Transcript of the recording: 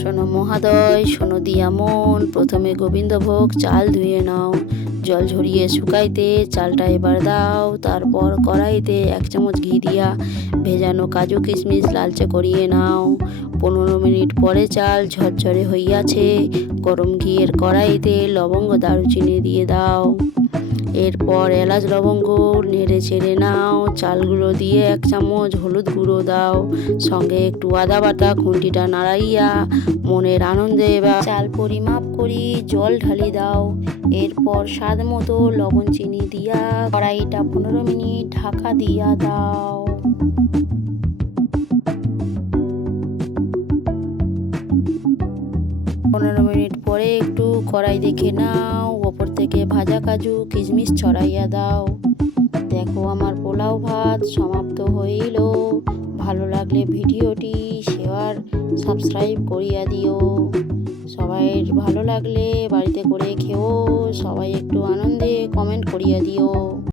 শোনো মহাদয়, শোনো দিয়া মন, প্রথমে গোবিন্দভোগ চাল ধুয়ে নাও, জল ঝরিয়ে শুকাইতে চালটা এবার দাও। তারপর কড়াইতে 1 চামচ ঘি দিয়া ভেজানো কাজু কিশমিশ লালচে করিয়ে নাও। 15 মিনিট পরে চাল ঝরঝরে হইয়াছে, গরম ঘিয়ের কড়াইতে লবঙ্গ দারুচিনি দিয়ে দাও। এরপর এলাচ লবঙ্গ নেড়ে চেড়ে নাও। চালগুলো দিয়ে 1 চামচ হলুদ গুঁড়ো দাও, সঙ্গে একটু আদা বাটা, খুন্তিটা নাড়াইয়া মনের আনন্দে এবার চাল পরিমাপ করি জল ঢালি দাও। এরপর স্বাদ মতো লবণ চিনি দিয়া কড়াইটা 15 মিনিট ঢাকা দিয়া দাও। 15 মিনিট পরে একটু কড়াই দেখে নাও, ওপর থেকে ভাজা কাজু কিশমিশ ছড়াইয়া দাও। দেখো আমার পোলাও ভাত সমাপ্ত হইল। ভালো লাগলে ভিডিওটি শেয়ার সাবস্ক্রাইব করিয়া দিও। সবাই ভালো লাগলে বাড়িতে করে খেও। সবাই একটু আনন্দে কমেন্ট করিয়া দিও।